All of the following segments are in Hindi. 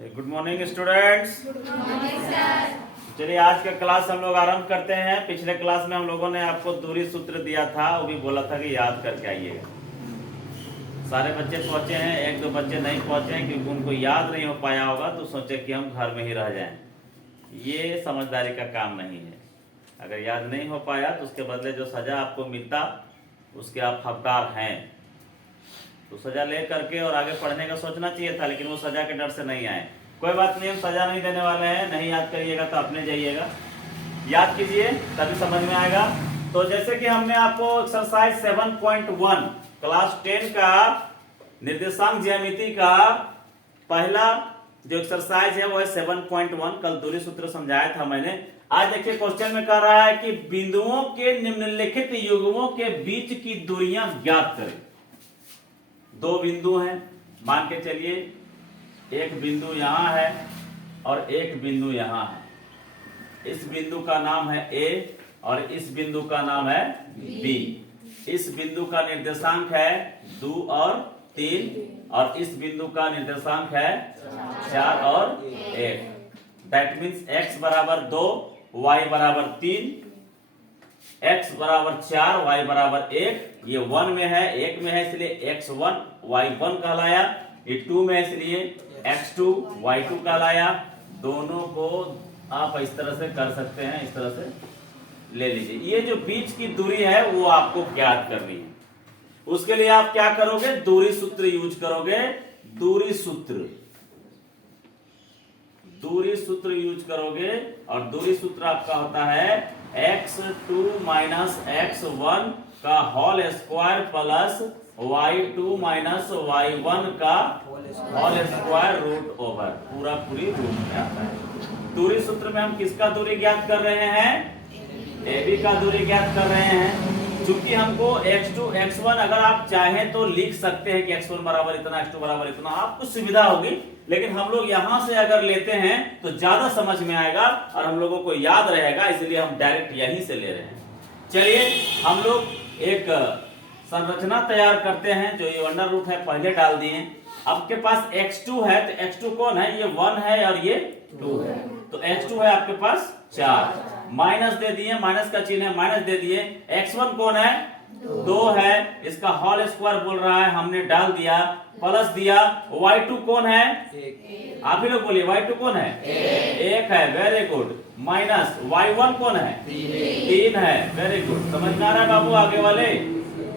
Good morning students. चलिए आज का क्लास हम लोग आरंभ करते हैं। पिछले क्लास में हम लोगों ने आपको दूरी सूत्र दिया था, वो भी बोला था कि याद करके आइएगा। सारे बच्चे पहुंचे हैं, एक दो बच्चे नहीं पहुंचे हैं क्योंकि उनको याद नहीं हो पाया होगा, तो सोचे कि हम घर में ही रह जाएं। ये समझदारी का काम नहीं है। अगर याद नहीं हो पाया तो उसके बदले जो सजा आपको मिलता उसके आप हकदार हैं। तो सजा ले करके और आगे पढ़ने का सोचना चाहिए था, लेकिन वो सजा के डर से नहीं आए। कोई बात नहीं, हम सजा नहीं देने वाले हैं। नहीं याद करिएगा तो अपने जाइएगा, याद कीजिए तभी समझ में आएगा। तो जैसे कि हमने आपको एक्सरसाइज 7.1 क्लास 10 का निर्देशांक ज्यामिति का पहला जो एक्सरसाइज है वो है 7.1। कल दूरी सूत्र समझाया था मैंने। आज देखिए क्वेश्चन में कह रहा है कि बिंदुओं के निम्नलिखित युग्मों के बीच की दूरियां ज्ञात करें। दो बिंदु हैं, मान के चलिए एक बिंदु यहां है और एक बिंदु यहां है। इस बिंदु का नाम है A और इस बिंदु का नाम है B। इस बिंदु का निर्देशांक है 2 और 3 और इस बिंदु का निर्देशांक है 4 और 1। दैट मीन्स x बराबर 2 y बराबर 3, x बराबर 4 y बराबर 1। ये 1 में है, 1 में है इसलिए x1 y1 कहलाया। ये 2 में है इसलिए x2 y2 कहलाया। दोनों को आप इस तरह से कर सकते हैं, इस तरह से ले लीजिए। ये जो बीच की दूरी है वो आपको ज्ञात करनी है। उसके लिए आप क्या करोगे? दूरी सूत्र यूज करोगे। दूरी सूत्र यूज करोगे और दूरी सूत्र आपका होता है x2 माइनस x1 का whole square plus y2 minus y1 का होल स्क्वायर रूट ओवर। पूरी रूट में आता है। दूरी सूत्र में हम किसका दूरी ज्ञात कर रहे हैं? AB का दूरी ज्ञात कर रहे हैं। चूंकि हमको x2 x1 अगर आप चाहें तो लिख सकते हैं कि x1 बराबर इतना, x2 बराबर इतना, आपको सुविधा होगी। लेकिन हम लोग यहां से अगर लेते हैं तो ज्यादा समझ में आएगा और हम लोगों को याद रहेगा, इसलिए हम डायरेक्ट यहीं से ले रहे हैं। चलिए हम लोग एक संरचना तैयार करते हैं। जो ये अंडर रूट है पहले डाल दिए। आपके पास x2 है तो x2 कौन है? ये 1 है और ये 2 है। तो x2 है आपके पास 4, माइनस दे दिए, माइनस का चिन्ह है, माइनस दे दिए। x1 कौन है? 2 है, इसका होल स्क्वायर बोल रहा है, हमने डाल दिया, प्लस दिया। y2 कौन है? आप ही लोग बोलिए, y2 कौन है? 1 है, वेरी गुड। माइनस y1 कौन है? 3 है, वेरी गुड। समझ में आ रहा है बाबू? आगे वाले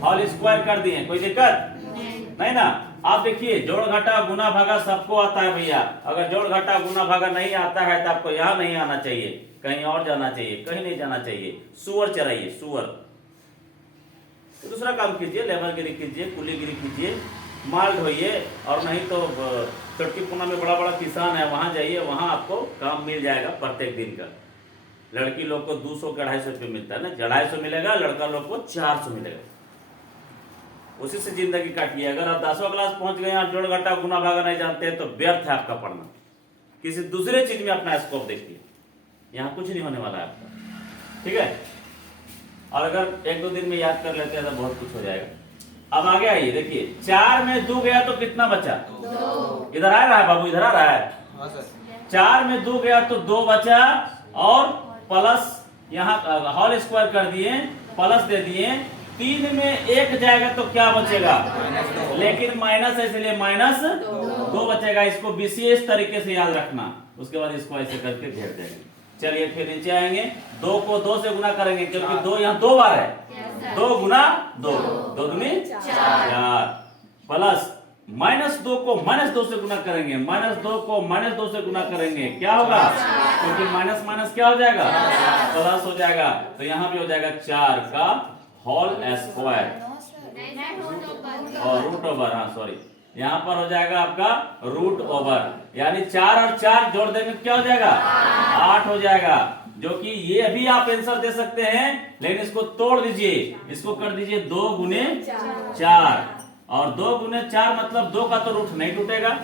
होल स्क्वायर कर दिए, कोई दिक्कत नहीं ना? आप देखिए जोड़ घटा गुना भागा सबको आता है भैया। अगर जोड़ घटा गुना भागा नहीं आता है तो आपको यहाँ नहीं आना चाहिए, कहीं और जाना चाहिए, कहीं नहीं जाना चाहिए। सुअर चराइए, सुअर। तो दूसरा काम कीजिए, लेबरगिरी कीजिए, कुलीगिरी कीजिए, माल ढोइए। और नहीं तो चटकी पुना में बड़ा बड़ा किसान है, वहां जाइए, वहां आपको काम मिल जाएगा प्रत्येक दिन का। लड़की लोग को 200 के 250 रुपये मिलता है ना, 250 मिलेगा, लड़का लोग को 400 मिलेगा। उसी से जिंदगी काटिए। अगर आप 10वां क्लास पहुंच गए, आप जोड़ घटा गुना भागा नहीं जानते हैं तो व्यर्थ है आपका पढ़ना। किसी दूसरे चीज में अपना स्कोप देखिए, यहाँ कुछ नहीं होने वाला है आपका, ठीक है? और अगर 1-2 दिन में याद कर लेते हैं तो बहुत कुछ हो जाएगा। अब आगे आइए, देखिए 4 में 2 गया तो कितना बचा? 2। इधर आ रहा है बाबू, इधर आ रहा है। 4 में 2 गया तो 2 बचा और प्लस यहाँ होल स्क्वायर कर दिए, प्लस दे दिए। 3 में 1 जाएगा तो क्या बचेगा? लेकिन माइनस है इसलिए माइनस 2 बचेगा। इसको विशेष तरीके से याद रखना। उसके बाद इसको ऐसे करके घेर देंगे। चलिए फिर नीचे आएंगे, 2 को 2 से गुना करेंगे क्योंकि 2 यहाँ 2 बार है। 2 गुना 2, 2 दूनी 4, प्लस माइनस 2 को माइनस 2 से गुना करेंगे, माइनस 2 को माइनस 2 से गुना करेंगे, क्या होगा? क्योंकि माइनस माइनस क्या हो जाएगा? प्लस हो जाएगा। तो यहाँ भी हो जाएगा 4 का होल स्क्वायर और रूट ओवर। हाँ सॉरी, यहाँ पर हो जाएगा आपका रूट ओवर। यानी 4 और 4 जोड़ देंगे क्या हो जाएगा? 8 हो जाएगा। जो कि ये अभी आप आंसर दे सकते हैं, लेकिन इसको तोड़ दीजिए, इसको कर दीजिए 2 गुने 4। और 2 गुने 4 मतलब 2 का तो रूट नहीं टूटेगा,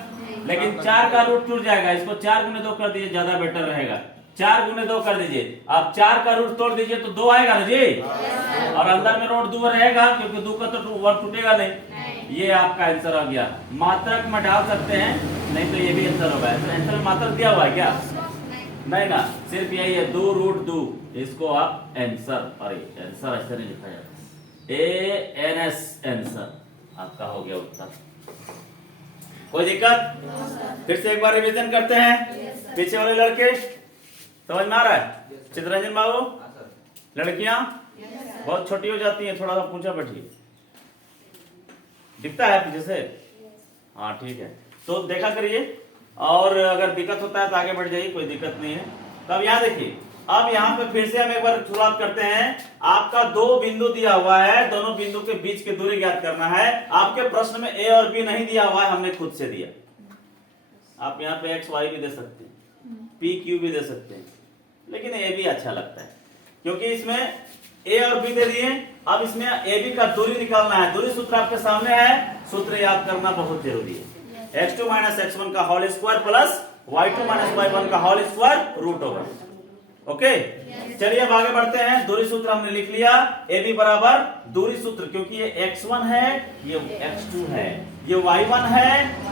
लेकिन 4 का रूट टूट जाएगा। इसको 4 गुने 2 कर दीजिए, ज्यादा बेटर रहेगा। 4 गुने 2 कर दीजिए। आप 4 का रूट तोड़ दीजिए तो 2 आएगा ना जी। और अंदर में रूट 2 रहेगा क्योंकि 2 का तो 1 टूटेगा नहीं। ये आपका आंसर आ गया। मात्रक में डाल सकते हैं, नहीं तो ये भी आंसर होगा। आंसर में मात्रक दिया हुआ है क्या? नहीं ना, सिर्फ यही है 2√2। इसको आप आंसर, अरे आंसर ऐसे नहीं लिखा जाता, ANS आंसर आपका हो गया उत्तर। कोई दिक्कत? फिर से एक बार रिवीजन करते हैं। पीछे वाले लड़के समझ में आ रहा है? चित्ररंजन बाबू, लड़कियां बहुत छोटी हो जाती हैं, थोड़ा सा पूछा बैठिए। दिखता है पीछे से? हाँ ठीक है, तो देखा करिए, और अगर दिक्कत होता है तो आगे बढ़ जाइए, कोई दिक्कत नहीं है। तो अब यहाँ देखिए, अब यहाँ पे फिर से हम एक बार शुरुआत करते हैं। आपका 2 बिंदु दिया हुआ है, दोनों बिंदु के बीच की दूरी ज्ञात करना है। आपके प्रश्न में A और B नहीं दिया हुआ है, हमने खुद से दिया। आप यहाँ पे X Y भी दे सकते हैं, P Q भी दे सकते हैं, लेकिन A भी अच्छा लगता है क्योंकि इसमें A और B दे दिए। अब इसमें A B का दूरी निकालना है। दूरी सूत्र आपके सामने है, सूत्र याद करना बहुत जरूरी है। x2 - x1 का whole square plus y2 - y1 का whole square root over. Okay, चलिए अब आगे बढ़ते हैं। दूरी सूत्र हमने लिख लिया, AB बराबर दूरी सूत्र, क्योंकि ये x1 है, ये x2 है, ये y1 है,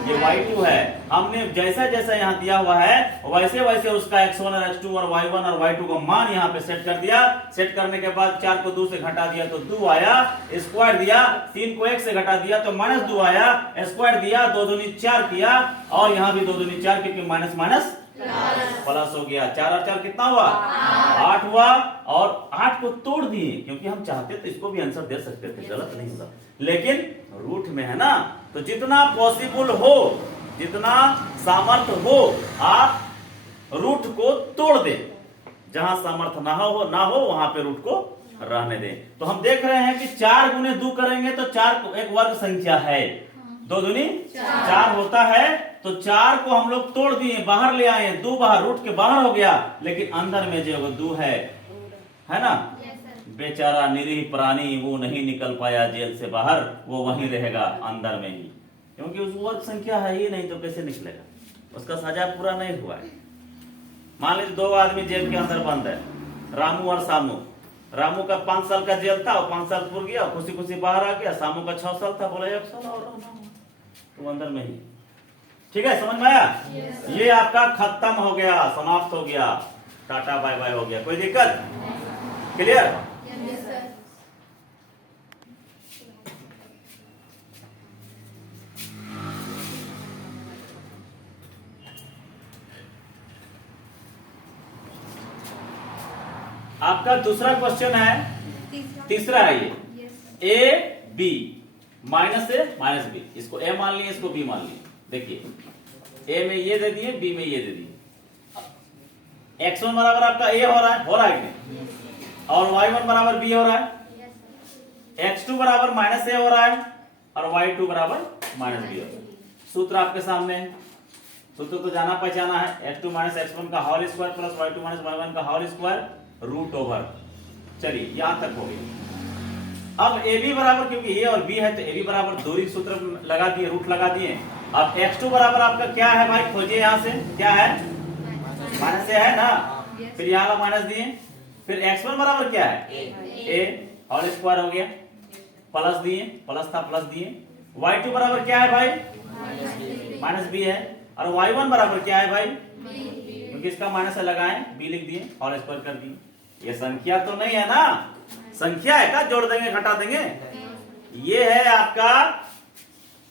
ये y2 है। हमने जैसा जैसा यहाँ दिया हुआ है वैसे वैसे उसका x1 और x2 और y1 और y2 का मान यहाँ पे सेट कर दिया। सेट करने के बाद 4 को 2 से घटा दिया तो 2 आया, स्क्वायर दिया, 3 को 1 से घटा दिया तो -2 आया, स्क्वायर दिया, 2 दूनी 4 किया, और यहाँ भी 2 दूनी 4 क्योंकि माइनस माइनस प्लस हो गया। 4 और 4 कितना हुआ? 8 हुआ, और 8 को तोड़ दिए क्योंकि हम चाहते तो इसको भी आंसर दे सकते थे, गलत नहीं होगा, लेकिन रूट में है ना, तो जितना पॉसिबल हो, जितना सामर्थ्य हो, आप रूट को तोड़ दें। जहां सामर्थ्य ना हो वहां पे रूट को रहने दें। तो हम देख रहे हैं कि 4 गुने 2 करेंगे तो 4 एक वर्ग संख्या है, 2 दूनी 4 होता है, तो 4 को हम लोग तोड़ दिए, बाहर ले आए, 2 बाहर, रूट के बाहर हो गया, लेकिन अंदर में जो 2 है ना, बेचारा निरीह प्राणी, वो नहीं निकल पाया जेल से बाहर, वो वहीं रहेगा अंदर में ही, क्योंकि उस वर्ग संख्या है ही नहीं, तो कैसे निकलेगा? उसका सजा पूरा नहीं हुआ है। मान लीजिए 2 आदमी जेल के अंदर बंद है, रामू और सामू। रामू का 5 साल का जेल था, वो 5 साल पूर गया, खुशी खुशी बाहर आ गया। सामू का 6 साल था, बोला 1 साल और तो अंदर में ही। ठीक है, समझ में आया? ये आपका खत्म हो गया, समाप्त हो गया, टाटा बाय बाय हो गया। कोई दिक्कत? क्लियर? आपका दूसरा क्वेश्चन है, तीसरा है ये, A B minus A minus B, इसको A मान लिए, इसको B मान लिए। देखिए A में ये दे दिए, B में ये दे दिए। x1 बराबर आपका A हो रहा है कि? और y1 बराबर B हो रहा है, x2 बराबर -A हो रहा है, और y2 बराबर -B हो रहा है। सूत्र आपके सामने है, सूत्र तो जाना पहचाना है, x2 - x1 का whole square plus y2 - y1 का होल स्क्वायर रूट ओवर। चलिए यहां तक हो गया। अब AB बराबर, क्योंकि A और B है तो AB बराबर दूरी सूत्र लगा दिए, रूट लगा दिए। अब x2 बराबर आपका क्या है भाई, खोजिए यहां से, क्या है? माइनस A है ना, फिर यहां वाला माइनस दिए, फिर x1 बराबर क्या है? A होल स्क्वायर हो गया, प्लस दिए, प्लस था प्लस दिए। y2 बराबर क्या है भाई? -B है, और y1 बराबर क्या है भाई? क्योंकि इसका माइनस लगाए, B लिख दिए, होल स्क्वायर कर दिए। ये संख्या तो नहीं है ना, संख्या है का जोड़ देंगे घटा देंगे? ये है आपका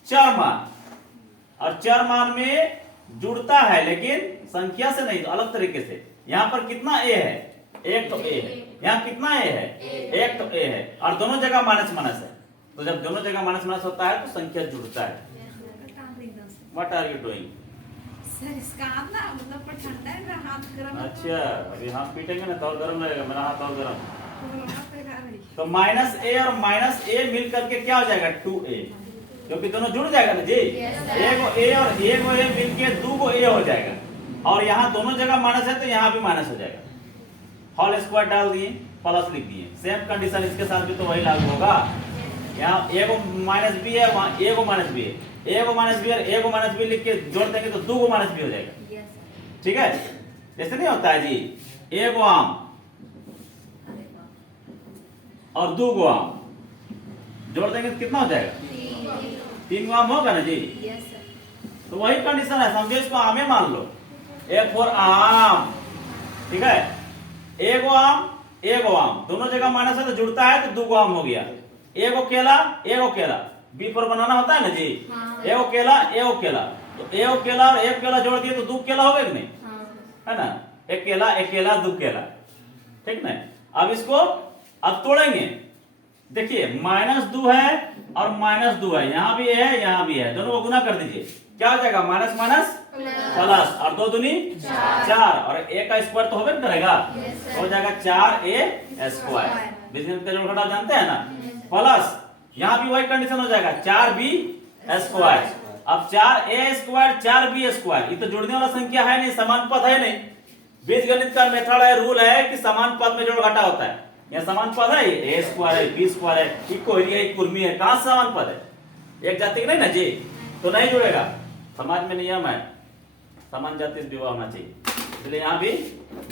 चर मान, और चर मान में जुड़ता है लेकिन संख्या से नहीं, तो अलग तरीके से। यहां पर कितना A है? एक तो A है, यहाँ कितना A है? एक तो A है, और दोनों जगह माइनस माइनस है, तो जब दोनों जगह माइनस माइनस होता है तो संख्या जुड़ता है। What are you doing? Sir इसका हाथ ना मतलब पर ठंडा है, मेरा हाथ गर्म है। अच्छा, अभी हाथ पीटेंगे ना तो और गर्म लगेगा, मेरा हाथ और गर्म। तो -A और -A मिल करके क्या हो जाएगा? 2A, क्योंकि दोनों जुड़ जाएगा ना जी। एक A और एक A मिल के 2 A हो जाएगा, और यहाँ दोनों जगह माइनस है तो यहाँ भी माइनस हो जाएगा। होल स्क्वायर डाल दिए, प्लस लिख दिए, सेम कंडीशन इसके साथ भी तो वही लागू होगा। यहाँ A को -B है, वहाँ A को -B है, A को -B और A को -B लिख के जोड़ देंगे तो 2 को -B हो जाएगा। ठीक है, ऐसे नहीं होता है जी। A को आम और 2 को आम जोड़ देंगे तो कितना हो जाएगा? 3 को आम होगा ना जी? Yes sir. तो वही कंडीशन है, समझो इसको आम ही मान लो। ए फॉर आम, ठीक है, एगो आम एगो आम, दोनों जगह माइनस है तो जुड़ता है तो 2 को आम हो गया। एगो केला एगो केला, बी पर बनाना होता है ना जी? हाँ। एगो केला एगो केला, तो एगो केला और एक केला जोड़ दिए तो 2 केला हो गए कि नहीं? हाँ। है ना? एक केला 2 केला, ठीक ना? अब इसको अब तोड़ेंगे, देखिए -2 है और -2 है, यहां भी है यहां भी है, दोनों को गुना कर दीजिए, क्या हो जाएगा? माइनस माइनस प्लस, और 2 दूनी 4, और a का स्क्वायर तो होगा ना करेगा, हो जाएगा 4a स्क्वायर। बीजगणित का जोड़ घटाव जानते हैं ना? प्लस यहाँ भी वही कंडीशन हो जाएगा 4b स्क्वायर। अब 4a स्क्वायर 4b स्क्वायर, ये तो जुड़ने वाला संख्या है नहीं, समान पद है नहीं। बीजगणित का मेथड है, रूल है कि समान पद में जोड़ घटा होता है। यह समान पद है, a स्क्वायर है b स्क्वायर है, इक्को एरिया एक कुर्मी है, कहां समान पद है? एक जाति नहीं ना जी, तो नहीं जुड़ेगा। समाज में नियम है समान जाति से विवाह होना चाहिए, इसलिए यहाँ भी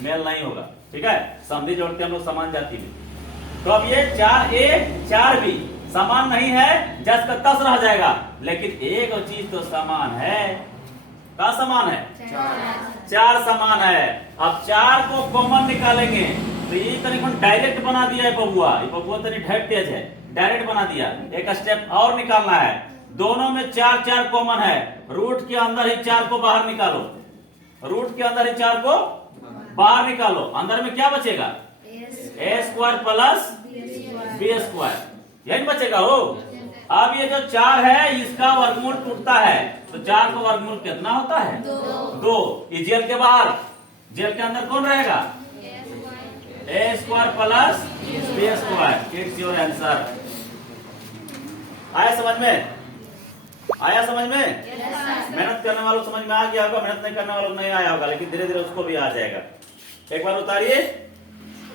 मेल नहीं होगा, ठीक है? संधि जोड़ते हम लोग समान जाति में। तो अब ये 4a 4b समान नहीं है, जस का तस रह जाएगा, लेकिन एक चीज तो समान है। क्या समान है? 4 समान है। अब 4 को कॉमन निकालेंगे तो ये तरीके डायरेक्ट बना दिया है बबुआ, ये बबुआ तरीके ढेर तेज है, डायरेक्ट बना दिया। एक स्टेप और निकालना है, दोनों में 4 4 कॉमन है, रूट के अंदर ही 4 को बाहर निकालो, रूट के अंदर ही 4 को बाहर निकालो, अंदर में क्या बचेगा? a square plus b square, यही बचेगा हो। अब ये जो 4 है इसका वर्गमूल टूटता है, तो 4 का वर्गमूल कितना होता है? 2। ये जेल के बाहर, जेल के अंदर कौन रहेगा? a square plus b square. It's your answer. आया समझ में? आया समझ में? मेहनत करने वालों को समझ में आ गया होगा, मेहनत नहीं करने वालों को नहीं आया होगा, लेकिन धीरे धीरे उसको भी आ जाएगा। एक बार उतारिए,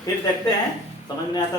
फिर देखते हैं समझ में आता